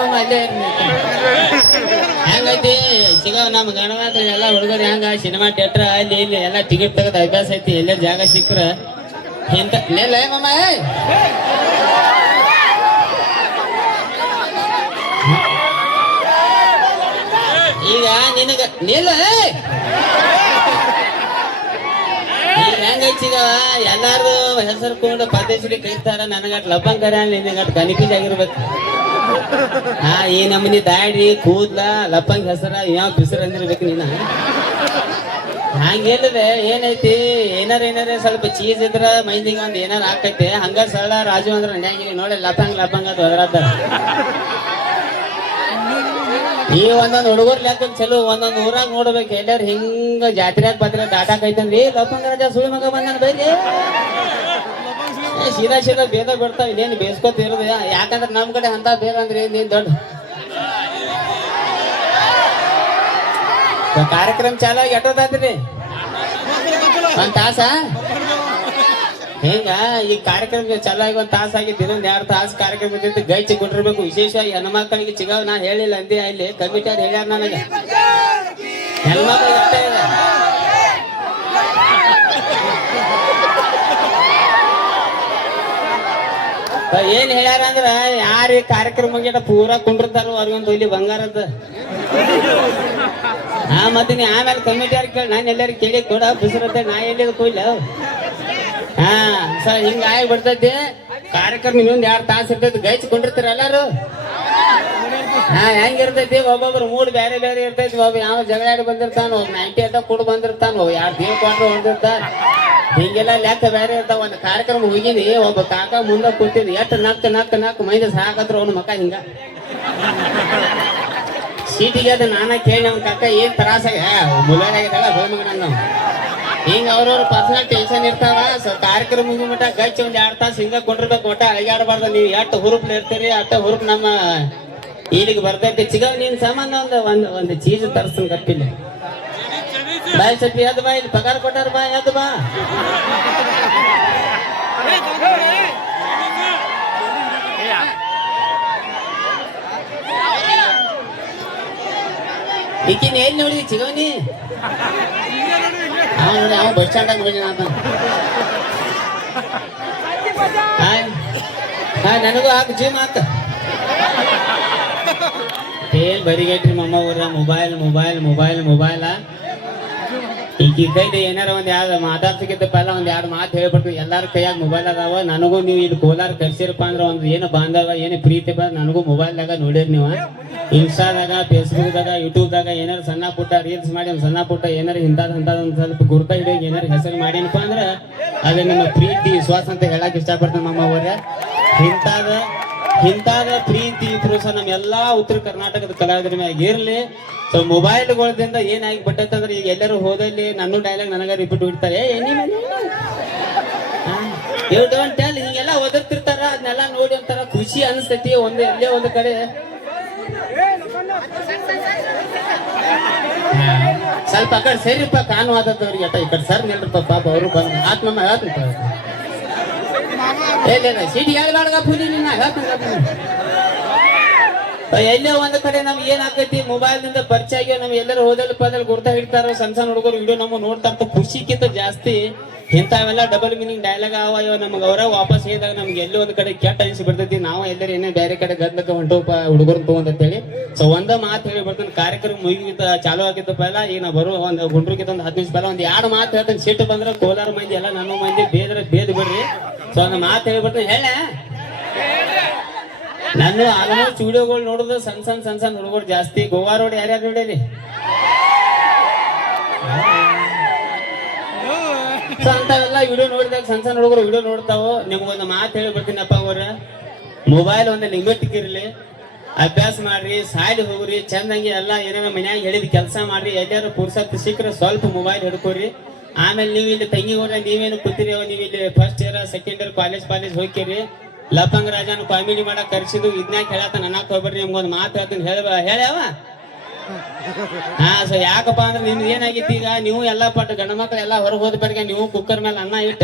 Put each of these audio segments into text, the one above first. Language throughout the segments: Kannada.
ಮಾಮ ಅಲ್ಲೇ ಹೆಂಗೈತಿ ಸಿಗವ ನಮ್ಮ ಗಣನಾಥ ಎಲ್ಲ ಹುಡುಗರು ಹೆಂಗ ಸಿನಿಮಾ ಥಿಯೇಟ್ರ್ ಅಲ್ಲಿ ಇಲ್ಲಿ ಎಲ್ಲ ಟಿಕೆಟ್ ತೆಗೆದು ಅಭ್ಯಾಸ ಐತಿ ಎಲ್ಲೇ ಜಾಗ ಸಿಕ್ಕ್ರ ಇಂತ ಲೇಲ ಮಾಮ ಈಗ ನಿನಗ ನಿಲ್ಲ ಈಗ ಹೆಂಗೈತಿ ಈಗ ಎಲ್ಲಾರು ಹೆಸರು ಕೊಂಡು ಪದೇಶ್ವರಿ ಕೈತಾರ ನನಗಟ್ ಲಬ್ಬಂಕರ ನಿನಗಟ್ ಕನಿಪಿಜ್ ಆಗಿರ್ಬೇಕು ಹಾ ಈ ನಮ್ಮನಿ ದಾಡಿ ಕೂದ್ಲ ಲಪ್ಪಂಗ್ ಹೆಸರ ಯಾವ ಬಿಸಿರು ಅಂದಿರ್ಬೇಕು ನೀನ ಹಂಗೇನಿದೆ ಏನೈತಿ ಏನಾರ ಸ್ವಲ್ಪ ಚೀಸ್ ಇದ್ರ ಮೈಂದಿಗೆ ಒಂದ್ ಏನಾರ ಹಾಕೈತೆ ಹಂಗ ಸರಳ ರಾಜು ಅಂದ್ರ ಹೆಂಗಿರಿ ನೋಡಿ ಲಪ್ಪಂಗ್ ಅದು ಒದರಾದ ಈ ಒಂದೊಂದ್ ಹುಡುಗರ್ ಲೆಕ್ಕ ಚಲೋ ಒಂದೊಂದ್ ಊರಾಗ ನೋಡ್ಬೇಕು ಎಲ್ಲಾರು ಹಿಂಗ ಜಾತ್ರೆಯಾಗ ಪತ್ರ ದಾಟಾಕೈತಂದ್ರಿ ಲಪ್ಪಂಗ ರಾಜ ಸುಳಿ ಮಗ ಬಂದಾನ ಬೈಲಿ ಸೀದಾ ಬೇದ ಬಿಡ್ತಾವ ಇಲ್ಲೇನು ಬೇಸ್ಕೊತಿರೋದು ಯಾಕಂದ್ರೆ ನಮ್ ಕಡೆ ಅಂತ ಬೇಗ ಅಂದ್ರೆ ನೀನ್ ದೊಡ್ಡ ಕಾರ್ಯಕ್ರಮ ಚಾಲು ಆಗಿ ಎಟ್ಟೋದಾದ್ರಿ ಒಂದ್ ತಾಸ ಹಿಂಗ ಈ ಕಾರ್ಯಕ್ರಮ ಚಾಲು ಆಗಿ ಒಂದ್ ತಾಸ ಆಗಿದ್ದು ಇನ್ನೊಂದ್ 2 ತಾಸು ಕಾರ್ಯಕ್ರಮ ಗೈ ಚಿಕ್ಕೊಂಡಿರ್ಬೇಕು ವಿಶೇಷವಾಗಿ ಹೆಣ್ಮಕ್ಳಿಗೆ ಚಿಗಾವ್ ನಾ ಹೇಳಿಲ್ಲ ಅಂದಿ ಅಲ್ಲಿ ಕಮಿಟಿ ಅವ್ರು ಹೇಳ್ಯಾರ ನನಗೆ ಹೆಣ್ಮಕ್ಳಿಗೆ ಅಷ್ಟೇ ಇದೆ ಏನ್ ಹೇಳ್ಯಾರ ಅಂದ್ರ ಯಾರ ಕಾರ್ಯಕ್ರಮ ಗಿಡ ಪೂರಾ ಕುಂಡಿರ್ತಾರ ಅವ್ರಿಗೊಂದು ಇಲ್ಲಿ ಬಂಗಾರದ ಮತ್ತೆ ನೀ ಆಮೇಲೆ ಕಮಿಟಿ ಯಾರು ಕೇಳಿ ನಾನು ಎಲ್ಲಾರು ಕೇಳಿ ಕೊಡ ಬಿಸಿರತ್ತೆ ನಾ ಎಲ್ಲಿದ್ ಕೊಯ್ಲ ಹಾ ಸರ್ ಹಿಂಗ ಆಗಿ ಬಿಡ್ತೈತಿ ಕಾರ್ಯಕ್ರಮ ಇನ್ನೊಂದ್ 2 ತಾಸು ಇರ್ತೈತಿ ಗೈಚ್ಕೊಂಡಿರ್ತಾರ ಎಲ್ಲಾರು ಹಾ ಹೆಂಗಿರ್ತೈತಿ ಒಬ್ಬೊಬ್ರು ಮೂಡ್ ಬೇರೆ ಬೇರೆ ಇರ್ತೈತಿ ಒಬ್ಬ ಯಾವ ಜಗಳಾಡಿ ಬಂದಿರ್ತಾನ ಒಬ್ಬ 90 ಅಡ್ಡ ಕೂಡ ಬಂದಿರ್ತಾನ 2 ದೇವ್ ಕ್ವಾಟ್ರು ಹೊಂದಿರ್ತಾರ ಹಿಂಗೆಲ್ಲ ಲೆಕ್ಕ ಬೇರೆ ಇರ್ತಾವ ಒಂದು ಕಾರ್ಯಕ್ರಮ ಹೋಗಿನಿ ಒಬ್ಬ ಕಾಕ ಮುಂದೆ ಕೂತಿದ್ ಎಷ್ಟು ನಕ್ಕ ಮೈದ ಸಾಕತ್ರ ಅವ್ನ ಮಕ್ಕ ಹಿಂಗ ಸೀಟಿಗೆ ಅದ ನಾನ ಕೇಳಿ ಅವ್ನ ಕಾಕ ಏನ್ ತ್ರಾಸಾಗ ಮುಲಾಗಿದ್ದಾಳ ಹೋಮಗಣ ನಾವು ಹಿಂಗ ಅವ್ರವ್ರ ಪರ್ಸನಲ್ ಟೆನ್ಷನ್ ಇರ್ತಾವ ಸೊ ಕಾರ್ಯಕ್ರಮ ಮುಗಿಮಟ ಗಚ್ಚಿ ಒಂದ್ 2 ತಾಸು ಹಿಂಗ ಕೊಂಡಿರ್ಬೇಕು ಒಟ್ಟ ಅಳಿಗಾಡಬಾರ್ದು ನೀವು ಎಷ್ಟು ಹುರುಪ್ನ ಇರ್ತೀರಿ ಅಟ್ಟ ಹುರುಪ್ ನಮ್ಮ ಇಲ್ಲಿಗೆ ಬರ್ತೈತಿ ಚಿಗವ್ ನೀನ್ ಸಂಬಂಧ ಒಂದು ಚೀಸ್ ತರ್ಸನ್ ಕಪ್ಪಿಲ್ಲ ಬಾಯ್ ಸ್ವಲ್ಪ ಎದ್ದು ಬಾ ಇಲ್ಲಿ ಪಗಾರ ಕೊಟ್ಟಾರ ಬಾ ಎದ್ದು ಬಾ ಈಕಿನ ಎಲ್ಲಿ ನೋಡಿ ಚಿಗವನಿ ಅವ ನೋಡಿ ಅವ ಬಸ್ ಸ್ಟ್ಯಾಂಡ್ ಆಗಿ ನೋಡಿ ನಾನು ನನಗೂ ಹಾಕು ಜಿಮ್ ಹಾಕ ಏನ್ ಬರಿಗೈತ್ರಿ ಮಮ್ಮ ಊರ ಮೊಬೈಲ್ ಈಗ ಕೈಲಿ ಏನಾರ ಒಂದ್ 2 ಮಾತಾಡ್ಸಕ್ಕಿದ್ದಪ್ಪ ಎಲ್ಲ ಒಂದ್ 2 ಮಾತು ಹೇಳ್ಬಿಡ್ತೀವಿ ಎಲ್ಲಾರ ಕೈಯಾಗ ಮೊಬೈಲ್ ಅದಾವ ನನಗೂ ನೀವು ಇಲ್ಲಿ ಕೋಲಾರ ಕರ್ಸಿರಪ್ಪ ಅಂದ್ರ ಒಂದ್ ಏನು ಬಾಂಧವ ಏನು ಪ್ರೀತಿ ಬಾ ನನಗೂ ಮೊಬೈಲ್ದಾಗ ನೋಡಿರಿ ನೀವು ಇನ್ಸ್ಟಾದಾಗ ಫೇಸ್ಬುಕ್ದಾಗ ಯೂಟ್ಯೂಬ್ದಾಗ ಏನಾರ ಸಣ್ಣ ಪುಟ್ಟ ರೀಲ್ಸ್ ಮಾಡಿ ಒಂದ್ ಸಣ್ಣ ಪುಟ್ಟ ಏನಾರ ಇಂಥದ್ ಒಂದ್ ಸ್ವಲ್ಪ ಗುರ್ತ ಹಿಡಿಯೋಕೆ ಏನಾರ ಹೆಸರು ಮಾಡಿನಪ್ಪ ಅಂದ್ರ ಅದೇ ನಿಮ್ಮ ಪ್ರೀತಿ ವಿಶ್ವಾಸ ಅಂತ ಹೇಳಕ್ ಇಷ್ಟಪಡ್ತೇನೆ ಮಮ್ಮ ಅವ್ರ ಇಂತಾದ ಪ್ರೀತಿ ಪ್ರೋತ್ಸಾಹ ನಮ್ಮ ಎಲ್ಲಾ ಉತ್ತರ ಕರ್ನಾಟಕದ ಕಲಾವಿದರ ಮ್ಯಾಗ ಇರ್ಲಿ ಸೊ ಮೊಬೈಲ್ಗಳಿಂದ ಏನಾಗಿ ಬಿಟ್ಟೈತಂದ್ರೆ ಈಗ ಎಲ್ಲರೂ ಹೋದಲ್ಲಿ ನನ್ನ ಡೈಲಾಗ್ ನನಗ ರಿಪೀಟ್ ಬಿಡ್ತಾರೆ ಹಿಂಗೆಲ್ಲ ಓದಿರ್ತಿರ್ತಾರ ಅದನ್ನೆಲ್ಲ ನೋಡಿ ಒಂಥರ ಖುಷಿ ಅನಿಸ್ತೈತಿ ಎಲ್ಲೇ ಒಂದು ಕಡೆ ಸ್ವಲ್ಪ ಆ ಕಡೆ ಸರಿಪ್ಪ ಕಾನು ಆದವ್ರಿಗೆ ಅಟ ಈ ಕಡೆ ಸರ್ ನಿಲ್ರಪ್ಪ ಪಾಪ ಅವರು ಬಂದು ಆತ್ಮಮ್ಮ ಹೇಳ್ತಿರ್ತಾರೆ ಸಿಟಿ ಹೇಳ್ಲಾಡ್ಗ ಪೂಜೆ ಎಲ್ಲೇ ಒಂದ್ ಕಡೆ ನಮ್ಗೆ ಏನ್ ಆಕೈತಿ ಮೊಬೈಲ್ ನಿಂದ ಪರಿಚಯ ಆಗ್ಯಾವ ನಮ್ ಎಲ್ಲರೂ ಹೋದಲ್ಲಿ ಪದಲ್ಲಿ ಗುರ್ತಾ ಹಿಡ್ತಾರ ಸಣ್ಣ ಹುಡುಗರು ವಿಡಿಯೋ ನಮ್ಮ ನೋಡ್ತಾ ಇರ್ತ ಖುಷಿಕ್ಕಿಂತ ಜಾಸ್ತಿ ಇಂಥವೆಲ್ಲ ಡಬಲ್ ಮೀನಿಂಗ್ ಡೈಲಾಗ್ ಅವ ನಮ್ಗೆ ಅವರ ವಾಪಸ್ ಹೇಳಿದಾಗ ನಮ್ಗೆ ಎಲ್ಲೋ ಒಂದ್ ಕಡೆ ಕೆಟ್ಟ ಅನಿಸಿ ಬಿಡ್ತೈತಿ ನಾವು ಎಲ್ಲರೂ ಏನೇ ಬೇರೆ ಕಡೆ ಗದ್ಲಕ್ಕ ಹೊಂಟೋಪ ಹುಡುಗರು ತಗೊಂಡಂತೇಳಿ ಸೊ ಒಂದ ಮಾತು ಹೇಳಿ ಬರ್ತಾನೆ ಕಾರ್ಯಕ್ರಮ ಮುಗಿತ ಚಾಲು ಆಗಿದ್ದಪ್ಪ ಎಲ್ಲ ಈಗ ನಾವು ಬರುವ ಒಂದು ಗುಂಡ್ರಕ್ಕಿಂತ ಒಂದು 10 ನಿಮಿಷ ಪಲ್ಲ ಒಂದ್ 2 ಮಾತು ಹೇಳ್ತಾನೆ ಸಿಟ್ಟು ಬಂದ್ರೆ ಕೋಲಾರ ಮಂದಿ ಎಲ್ಲ ನನ್ನ ಮಂದಿ ಬೇದ್ ಬಿಡ್ರಿ ಸೊ ಒಂದು ಮಾತು ಹೇಳಿ ಬರ್ತಾನೆ ಹೇಳ ನಾನು ಆಲ್ಮೋಸ್ಟ್ ವಿಡಿಯೋಗಳು ನೋಡುದು ಸಣ್ಣ ಹುಡುಗರು ಜಾಸ್ತಿ ಗೋವಾ ರೋಡ್ ಯಾರ್ಯಾರು ನೋಡೇರಿ ಅಂತವೆಲ್ಲ ವಿಡಿಯೋ ನೋಡಿದಾಗ ಸಣ್ಣ ಹುಡುಗರು ವಿಡಿಯೋ ನೋಡ್ತಾವ ನಿಮ್ಗೊಂದು ಮಾತು ಹೇಳಿ ಬರ್ತೀನಪ್ಪ ಅವ್ರ ಮೊಬೈಲ್ ಒಂದು ಲಿಮಿಟ್ ಇರ್ಲಿ ಅಭ್ಯಾಸ ಮಾಡ್ರಿ ಸಾಲಿ ಹೋಗ್ರಿ ಚಂದಂಗಿ ಎಲ್ಲ ಏನೇನೋ ಮನ್ಯಾಗ ಹೇಳಿದ ಕೆಲಸ ಮಾಡ್ರಿ ಎಲ್ಲಾರು ಪುರ್ಸತ್ ಸಿಕ್ಕ್ರೆ ಸ್ವಲ್ಪ ಮೊಬೈಲ್ ಹಿಡ್ಕೊರಿ ಆಮೇಲೆ ನೀವು ಇಲ್ಲಿ ತಂಗಿ ಹೋದ್ರೆ ನೀವೇನು ಕೂತಿರಿ ನೀವು ಇಲ್ಲಿ first year second year college ಹೋಗ್ತೀರಿ ಲಪಂಗ ರಾಜನ ಕಾಮಿಡಿ ಮಾಡಕ್ ಕರ್ಸಿದ್ದು ಇದನ್ಯಾಕ ಹೇಳತ್ತ ನನ್ನಕ್ ಹೋಗ್ಬೇಡ್ರಿ ನಿಮ್ಗೊಂದು ಮಾತು ಹೇಳ್ತೀನಿ ಹೇಳ್ಯಾವ ಹಾ ಸೊ ಯಾಕಪ್ಪ ಅಂದ್ರೆ ನಿಮ್ದು ಏನಾಗಿತ್ತು ಈಗ ನೀವು ಎಲ್ಲಾ ಪಟ್ಟು ಗಂಡ ಮಕ್ಳು ಎಲ್ಲಾ ಹೊರಗೆ ಹೋದ ಬರ್ಗೆ ನೀವು ಕುಕ್ಕರ್ ಮೇಲೆ ಅನ್ನ ಇಟ್ಟ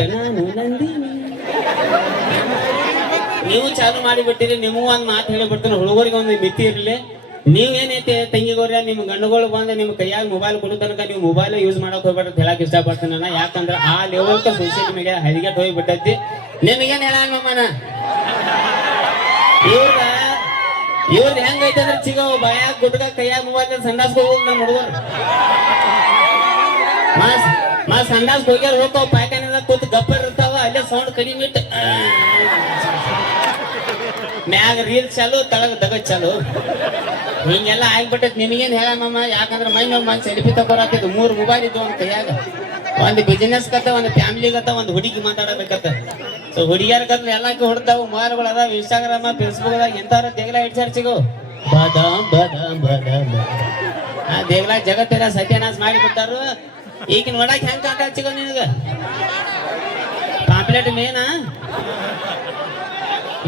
ನೀವು ಚಾಲು ಮಾಡಿಬಿಟ್ಟಿರಿ. ನಿಮಗೂ ಒಂದ್ ಮಾತು ಹೇಳಿಬಿಡ್ತೀನಿ, ಹುಡುಗರಿಗೆ ಒಂದು ಮಿತಿ ಇರಲಿ. ನೀವೇನೈತೆ ತಂಗಿಗೋರ ನಿಮ್ಮ ಗಂಡುಗಳು ಬಂದು ನಿಮ್ಮ ಕೈಯಾಗ ಮೊಬೈಲ್ ಕೊಡೋ ತನಕ ನೀವು ಮೊಬೈಲ್ ಯೂಸ್ ಮಾಡಕ್ ಹೋಗ್ಬೇಡ್ರಿ ಅಂತ ಹೇಳಕ್ ಇಷ್ಟಪಡ್ತೀನಿ ನಾನು. ಯಾಕಂದ್ರೆ ಆ ಲೆವೆಲ್ಕ ಸೋಷಿಯಲ್ ಮೀಡಿಯಾ ಹರಿಗೆಟ್ ಹೋಗ್ಬಿಟ್ಟೈತಿ. ನಿಮಗೇನ್ ಹೇಳಮ್ಮನ ಇವ್ರದ್ದು ಹೆಂಗೈತೆ ಅಂದ್ರೆ ಚಿಗವ್ ಬಾಯಾಗ ಗುಡ್ಗ ಕೈಯಾಗ ಮೊಬೈಲ್ ಸಂಡಾಸ್ಗೆ ಹೋಗೋದು ನಮ್ಮ ಹುಡುಗರು. ಸಂಡಾಸ್ ಹೋಗ್ಯಾರ ಹೋಗ್ತಾವ, ಪಾಯ್ಕಾನೆಲ್ಲ ಕೂತು ಗಪ್ಪರ್ ಇರ್ತಾವ, ಅಲ್ಲೇ ಸೌಂಡ್ ಕಡಿಮೆ ಇಟ್ಟು ಮ್ಯಾಗ ರೀಲ್ ಚಾಲು, ತಳಗ ದಗ ಚಾಲು, ಹಿಂಗೆಲ್ಲ ಆಗ್ಬಿಟ್ಟೈತಿ. ನಿಮಗೇನ್ ಹೇಳಮ್ಮ, ಯಾಕಂದ್ರೆ ಮೈ ಸೆಲ್ಫಿ ತಗೋರಾಕಿದ್ದು 3 ಮೊಬೈಲ್ ಇದ್ದು ಒಂದ್ ಕೈಯಾಗ. ಒಂದು ಬಿಸಿನೆಸ್ ಕತ್ತ, ಒಂದು ಫ್ಯಾಮಿಲಿ ಕತ್ತ, ಒಂದು ಹುಡುಗಿ ಮಾತಾಡಬೇಕತ್ತ. ಸೊ ಹುಡುಗಿಯರ ಕತ್ತ ಎಲ್ಲಾಕಿ ಹೊಡ್ತಾವ, ಮೊಬೈಲ್ಗಳು ಅದಾವ, ಇನ್ಸ್ಟಾಗ್ರಾಮ್ ಫೇಸ್ಬುಕ್ ದಾಗ ಎಂತಾರ ದೇಗಲ ಇಡ್ಸಾರ ಸಿಗೋ ಬಾದಾಮ್ ಬಾದಾಮ್ ಬಾದಾಮ್. ಆ ದೇಗಲ ಜಗತ್ತೆಲ್ಲ ಸತ್ಯನಾಶ ಮಾಡಿಬಿಟ್ಟಾರು. ಈಗ ನೋಡಕ್ ಹೆಂಗ್ ಕಾಟ ಸಿಗೋ ನಿನಗ ಪಾಂಪ್ಲೆಟ್ ಮೇನ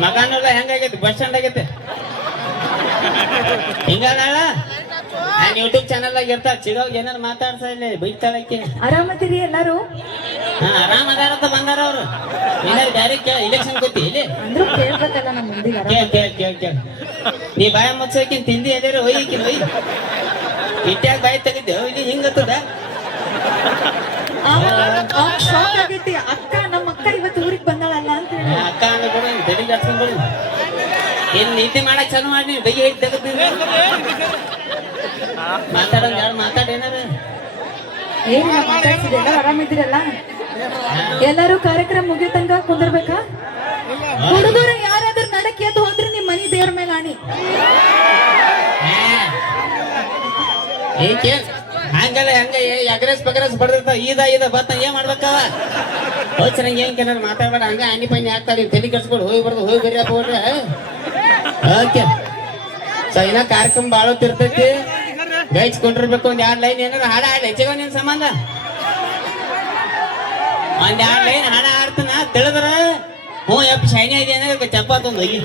ಮಕಾನೆಲ್ಲ ಹೆಂಗಾಗೈತಿ, ಬಸ್ ಸ್ಟ್ಯಾಂಡ್ ಆಗೈತೆ ಹಿಂಗಾದಾಳ. ನಾನು ಯೂಟ್ಯೂಬ್ ಚಾನಲ್ ಆಗಿ ಇರ್ತಾಳ, ಚಿಗವ್ ಏನಾರು ಮಾತಾಡ್ತಾ ಇಲ್ಲ, ಬೈತಾಳಕ್ಕೆ. ಆರಾಮದಿರಿ ಎಲ್ಲಾರು? ಹಾ ಆರಾಮ್ ಅದಾರಂತ ಬಂದಾರ ಅವ್ರು. ಏನಾರು ಬ್ಯಾರೆ ಇಲೆಕ್ಷನ್ ಗೊತ್ತಿ ಇಲ್ಲಿ ಅಂದ್ರೂ ಕೇಳ್ಬೇಕಲ್ಲ ನಮ್ಮ ಮುಂದಿಗೆ. ಕೇಳ ನೀ ಬಾಯ ಮುಚ್ಚಕಿನ್ ತಿಂದಿ ಎಲ್ಲಾರು ಒಯ್ಯಕಿನ್ ಒಯ್ ಇಟ್ಯಾಗ ಬಾಯಿ ತೆಗಿದ್ದೆ ಇಲ್ಲಿ ಹಿಂಗತ್ತದ. ಶಾಕ್ ಆಗೈತಿ. ಅಕ್ಕ ನಮ್ಮ ಅಕ್ಕ ಇವತ್ತು ಊರಿಗೆ ಬಂದಾಳಲ್ಲ ಅಂತ ಹೇಳಿ. ಅಕ್ಕ ಅಂದ್ರೆ ಕೂಡ ಬೆಳಿಗ್ಗೆ ಹಚ್ಕೊಂಡ್ ಬಿಡು. ಏನ್ ನೀತಿ ಮಾಡಕ್ ಚಾಲು ಮಾಡಿ ಬೈಗೆ ಹೇಳಿ ತೆಗದ್ ಮಾತಾಡೋದು ಯಾರು ಮಾತಾಡ ಏನಾರ ಏನಿಲ್ಲ ಮಾತಾಡ್ಸಿದೆ. ಎಲ್ಲ ಆರಾಮಿದ್ದೀರಲ್ಲ? ಎಲ್ಲಾರು ಕಾರ್ಯಕ್ರಮ ಮುಗಿಯ ತನಕ ಕುಂದಿರ್ಬೇಕಾ? ಹುಡುಗರು ಯಾರಾದ್ರೂ ನಡಕ್ ಎದ್ದು ಹೋದ್ರೆ ನಿಮ್ ಮನಿ ದೇವ್ರ ಮೇಲೆ ಆಣಿ. ಏಕೆ ಹಂಗಲ್ಲ ಹಂಗ ಎಗ್ರೆಸ್ ಬಗ್ರೆಸ್ ಬಡ್ದಿರ್ತಾವ. ಈದ ಬತ್ತ ಏನ್ ಮಾಡ್ಬೇಕವ ಹೋಗ್ಸರಂಗ ಏನ್ ಏನಾರು ಮಾತಾಡ್ಬೇಡ. ಹಂಗ ಆನಿ ಪೈನಿ ಹಾಕ್ತಾರೆ, ತಲೆ ಕಟ್ಸ್ಕೊಂಡು ಹೋಗಿ ಬರ್ರಿ ಅಪ್ಪ ಹೊಡ್ರೆ. ಓಕೆ ಸೊ ಇನ್ನ ಕಾರ್ಯಕ್ರಮ ಬಾಳೋತಿರ್ತೈತಿ, ಗೈಚ್ಕೊಂಡಿರ್ಬೇಕು. ಒಂದ್ 2 ಲೈನ್ ಏನಾರ ಹಾಡ ಹಾಡ್ಲಿ ಹೆಚ್ಚಿಗ ನಿನ್ ಸಂಬಂಧ. ಒಂದ್ 2 ಲೈನ್ ಹಾಡ ಹಾಡ್ತಾನ ತಿಳಿದ್ರ ಹ್ಞೂ ಯಪ್ಪ ಶೈನಿ ಇದೆ ಏನಾರ ಚಪ್ಪಾತೊಂದು ಹೋಗಿ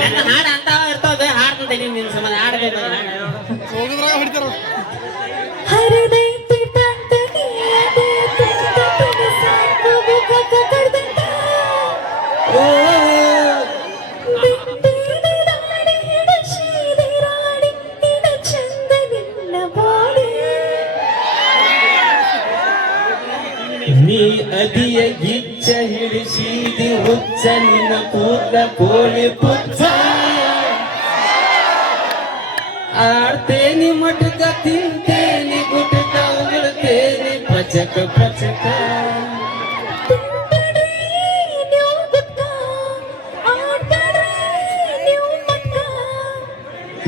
ನನ್ನ ಹಾಡ ಅಂತಾವ ಇರ್ತಾವ ಹಾಡ್ತಂತ ನಿನ್ ಸಂಬಂಧ ಹಾಡ್ಬೇಕು. ಹರಿದೈತಿ ತಂತನಿಯದೆ ತುಂತ ಸಾಕು ಬಿಕಕ ಕಡ್ದಂತ ಬಿಟ್ಟಿದೆ ದಾಡಿ ಹಿಡಿಸಿದೆ ರಾಡಿ ಇದ ಚಂದ ನಿನ್ನ ಬಾಡಿ. ನೀ ಅದಿಯ ಗಿಚ್ಚ ಹಿಡಿಸಿದಿ ಹುಚ್ಚ ನಿನ್ನ ಕೂದ ಕೋಳಿ ಪುಚ್ಚ. ಆಡ್ತೇನಿ ಮಟಕ ತಿಂತೇನಿ ಗುಟಕ ಉಗುಳ್ತೇನಿ ಪಚಕ ಪಚಕ.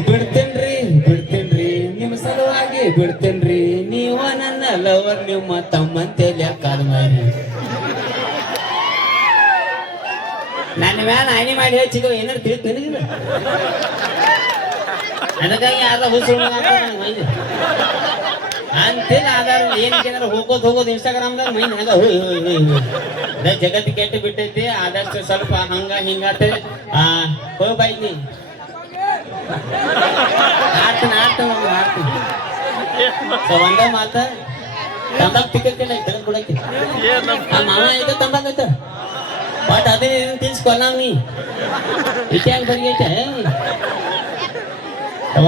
ಬಿಡ್ತೇನ್ರಿ ನಿಮ್ ಸಲುವಾಗಿ ಬಿಡ್ತೇನ್ರಿ. ನೀವ ನನ್ನ ಲವರ್, ನಿಮ್ಮ ತಮ್ಮಂತೇಲಿ ಕಾಲ್ ಮಾಡಿ ನನ್ನ ಮ್ಯಾಲ ಹಾನಿ ಮಾಡಿ ಹೆಚ್ಚಿಗ ಏನಾರು ತಿಳಿತು ನಿನಗಿಲ್ಲ. ಅದಕ್ಕಾಗಿ ಯಾರ ಹುಸುಳು ಅಂತೇಳಿ ಆಧಾರ ಏನಕ್ಕೇನಾರ ಹೋಗೋದು ಇನ್ಸ್ಟಾಗ್ರಾಮ್ದಾಗ ಮೈ ನನಗ ಅದೇ ಜಗತ್ತು ಕೆಟ್ಟು ಬಿಟ್ಟೈತಿ. ಆದಷ್ಟು ಸ್ವಲ್ಪ ಹಂಗ ಹಿಂಗಾತ ಹೋಗ್ಬಾಯ್ತಿ ಆಡ್ತೀನಿ. ಸೊ ಒಂದೇ ಮಾತ ತಂಬಾಕ್ ತಿಕ್ಕೈತಿಲ್ಲ ತೆಗೆದು ಕೊಡಕ್ಕೆ ಮಾವ ಐತೆ ತಂಬಾಕ್ ಐತ ಬಟ್ ಅದೇ ತಿಳ್ಸ್ಕೊಲ್ಲ ನೀ ಇಟ್ಯಾಗ ಬರಿಗೈತೆ.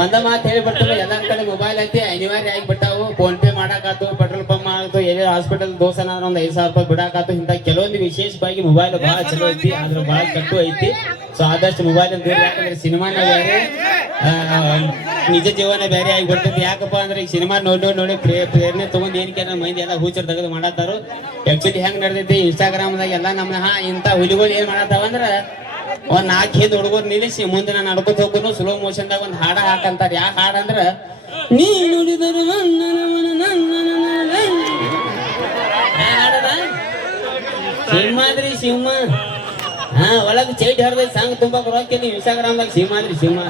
ಒಂದ ಮಾತು ಹೇಳಿಬಿಡ್ತಾವ, ಎಲ್ಲರ ಕಡೆ ಮೊಬೈಲ್ ಐತಿ, ಅನಿವಾರ್ಯ ಆಗಿಬಿಟ್ಟಾವು. ಫೋನ್ ಪೇ ಮಾಡಾಕಾತು, ಪೆಟ್ರೋಲ್ ಪಂಪ್ ಆಗತ್ತು, ಎಲ್ಲಿ ಹಾಸ್ಪಿಟಲ್ ದೋಸನ ಒಂದು 5,000 ರೂಪಾಯಿ ಬಿಡಾಕಾತು. ಇಂಥ ಕೆಲವೊಂದು ವಿಶೇಷವಾಗಿ ಮೊಬೈಲ್ ಬಹಳ ಚಲೋ ಐತಿ, ಆದ್ರೆ ಬಹಳ ಕೆಟ್ಟು ಐತಿ. ಸೊ ಆದಷ್ಟು ಮೊಬೈಲ್ ಅಂತ ಯಾಕಂದ್ರೆ ಸಿನಿಮಾನ ಬೇರೆ, ನಿಜ ಜೀವನ ಬೇರೆ ಆಗಿಬಿಡ್ತೈತಿ. ಯಾಕಪ್ಪ ಅಂದ್ರೆ ಈ ಸಿನಿಮಾ ನೋಡಿ ಪ್ರೇರಣೆ ತಗೊಂಡು ಏನಕ್ಕೆ ಮಂದಿ ಎಲ್ಲ ಹೂಚರ್ ತೆಗೆದು ಮಾಡತ್ತಾರು. ಆಕ್ಚುಲಿ ಹೆಂಗ್ ನಡೆದೈತಿ ಇನ್ಸ್ಟಾಗ್ರಾಮ್ದಾಗ ಎಲ್ಲ ನಮ್ಮ ಇಂಥ ಹುಲಿಗಳು ಏನ್ ಮಾಡತ್ತಾವ ಅಂದ್ರೆ ಒಂದ್ 4 ಹಿಂದ್ ಹುಡುಗರು ನಿಲ್ಲಿಸಿ ಮುಂದೆ ನಾನು ನಡ್ಕೊತ ಹೋಗೋನು ಸ್ಲೋ ಮೋಷನ್ದಾಗ ಒಂದ್ ಹಾಡ ಹಾಕಂತಾರ. ಯಾವ ಹಾಡ ಅಂದ್ರ ನೀ ನುಡಿದರು ಹಾಡದ ಸಿಂಹಾದ್ರಿ ಸಿಂಹ. ಒಳಗ್ ಚೈಟ್ ಹರಿದ ಸಾಂಗ್ ತುಂಬಾ ಬರೋಕೆ ನೀವು ಇನ್ಸ್ಟಾಗ್ರಾಮ್ದಾಗ ಸಿಂಹಾದ್ರಿ ಸಿಂಹ.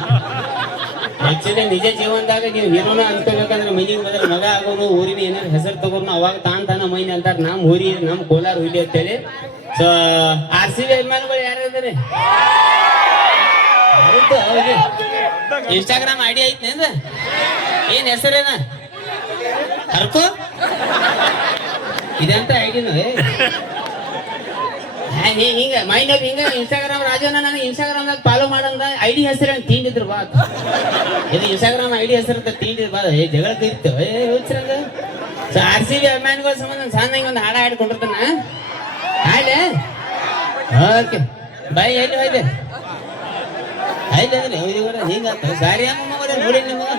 ಆಕ್ಚುಲಿ ನಿಜ ಜೀವನದಾಗ ನೀವು ಹೀರೋನ ಅನ್ಕೋಬೇಕಂದ್ರೆ ಮೈನಿಗೆ ಮೊದಲು ಮಗ ಆಗೋನು, ಊರಿನ ಏನಾರು ಹೆಸರು ತಗೋನು, ಅವಾಗ ತಾನ ಮೈನ್ ಅಂತಾರ ನಮ್ ಊರಿ ನಮ್ ಕೋಲಾರ ಹುಲಿ ಅಂತೇಳಿ. ಸೊ RCB ಅಭಿಮಾನಿಗಳು ಯಾರಿದ್ದಾರೆ? ಇನ್ಸ್ಟಾಗ್ರಾಮ್ ಐಡಿ ಐತಿ ಅಂದ ಏನ್ ಹೆಸರೇನ ಹರ್ಕೋ ಇದಂತ ಐಡಿನು ಹಿಂಗ ಮೈನವ್ರು ಹಿಂಗ ಇನ್ಸ್ಟಾಗ್ರಾಮ್ ರಾಜನ ನಾನು ಇನ್ಸ್ಟಾಗ್ರಾಮ್ದಾಗ ಫಾಲೋ ಮಾಡಂದ ಐಡಿ ಹೆಸರು ತಿಂಡಿದ್ರು ಬಾ ಇದು ಇನ್ಸ್ಟಾಗ್ರಾಮ್ ಐಡಿ ಹೆಸರು ತಿಂಡಿದ್ರು ಬಾ ಜಗಳ ಕೈತು ಯೋಚರಂಗ RCB ಅಭಿಮಾನಿಗಳ ಸಂಬಂಧ ಸಣ್ಣಂಗೆ ಒಂದು ಹಾಡ ಹಾಡ್ಕೊಂಡಿರ್ತಾನ ಹಾಡೆ ಓಕೆ ಬಾಯ್ ಎಲ್ಲಿ ಹೋಯ್ದೆ ಆಯ್ತು ಅಂದ್ರೆ ಹಿಂಗಾತ ಸಾರಿ ಅಮ್ಮ ನೋಡಿ ನಿಮಗೆ